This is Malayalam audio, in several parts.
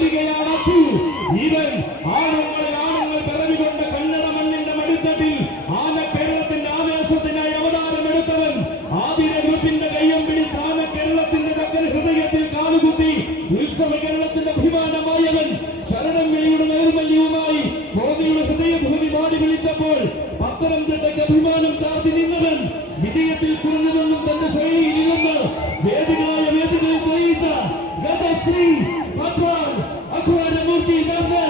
വരികയാണ് അച്ചു. ഇവൻ ആണുങ്ങൾ പിറവികൊണ്ട കന്നഡ മണ്ണിന്റെ മടിത്തട്ടിൽ ആന കേരളത്തിന്റെ ആവേശത്തിനായി അവതാരമെടുത്തവൻ. ആതിര ഗ്രൂപ്പിന്റെ കയ്യം പിടിച്ച് ആന കേരളത്തിന്റെ ചക്കര ഹൃദയത്തിൽ കാലുകുത്തി ഉത്സവ കേരളത്തിന്റെ അഭിമാനമായവൻ. ശരണം വിളിയുടെ നൈർമല്യവുമായി കോന്നിയുടെ ഹൃദയഭൂമി പാടി വിളിച്ചപ്പോൾ പത്തനംതിട്ടയ്ക്ക് അഭിമാനം ചാർത്തി നിന്നവൻ. വിജയത്തിൽ കുറഞ്ഞതൊന്നും തന്റെ ശൈലിയിൽ നിന്ന് വേദികളായ വേദികളിൽ തെളിയിച്ച ഗജശ്രീ സച്വാൻ അഖിലാരമൂർത്തി ദാസൻ.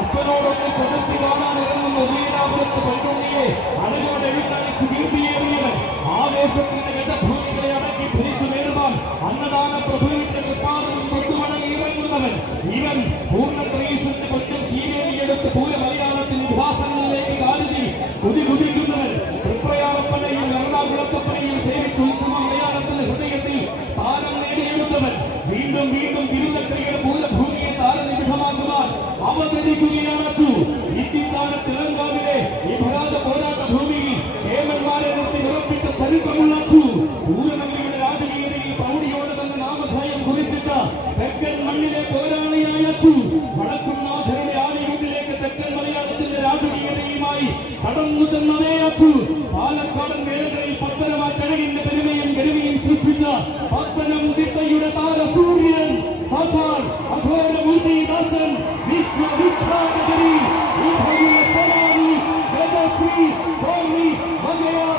അച്ഛനോടൊന്ന് ചതുർത്തി കാണാനിറങ്ങുന്ന വീരാപുരത്ത് പൈകുണ്ണിയെ അണയോടെഴുത്തടിച്ചു വീർത്തിയേറിയവൻ. ആവേശത്തിന്റെ ഗജഭൂമികളെ അടക്കി ഭരിച്ചു നേടുവാൻ അന്നദാന പ്രഭുവിന്റെ കൃപാദനം തൊട്ടുമടങ്ങി ഇറങ്ങുന്നവൻ. ഇവൻ പൂർണ്ണത്രയീശന്റെ കൊറ്റം ശീവേലിയെടുത്ത് പൂര മലയാളത്തിൽ ഇതിഹാസങ്ങളിലേക്ക് കാലുതി കുതികുതിക്കുന്നവൻ. തൃപ്രയാറപ്പനെയും എറണാകുളത്തപ്പനെയും സേവിച്ച് ഉത്സവ മലയാളത്തിന്റെ ഹൃദയത്തിൽ സ്ഥാനം നേടിയെടുത്തവൻ. വീണ്ടും വീണ്ടും തിരുനക്രിയുടെ പൂരഭൂമിയെ താരനിമിഷമാക്കുവാൻ അവതരിക്കുകയാണ് അച്ചു. ഇത്തിത്താന തെലങ്കാവിലെ വിഭരാത പോരാട്ട ഭൂമിയിൽ കേമന്മാരെ നിർത്തി ഉറപ്പിച്ച ചരിത്രമുള്ള അച്ചു. പൂരനഗരിയുടെ രാജകീയതയിൽ പ്രൗഢിയോടെ തന്നെ നാമധേയം കുറിച്ചിട്ട തെക്കൻ മണ്ണിലെ പോരാളിയായ അച്ചു. വടക്കുംനാഥരുടെ ആദിമുന്നിലേക്ക് തെക്കൻ മലയാളത്തിന്റെ രാജകീയതയുമായി കടന്നു ചെന്നതേ അച്ചു. പാലക്കാടൻ വേലകളിൽ പത്തനമാക്കഴകിന്റെ പെരുമയും ഗരുമയും സൃഷ്ടിച്ച പത്തനംതിട്ടയുടെ താരസൂര്യൻ സാക്ഷാൽ അഘോരമൂർത്തി ദാസൻ വിശ്വവിഖ്യാതകരി ഗജശ്രീ കോന്നി വകയാർ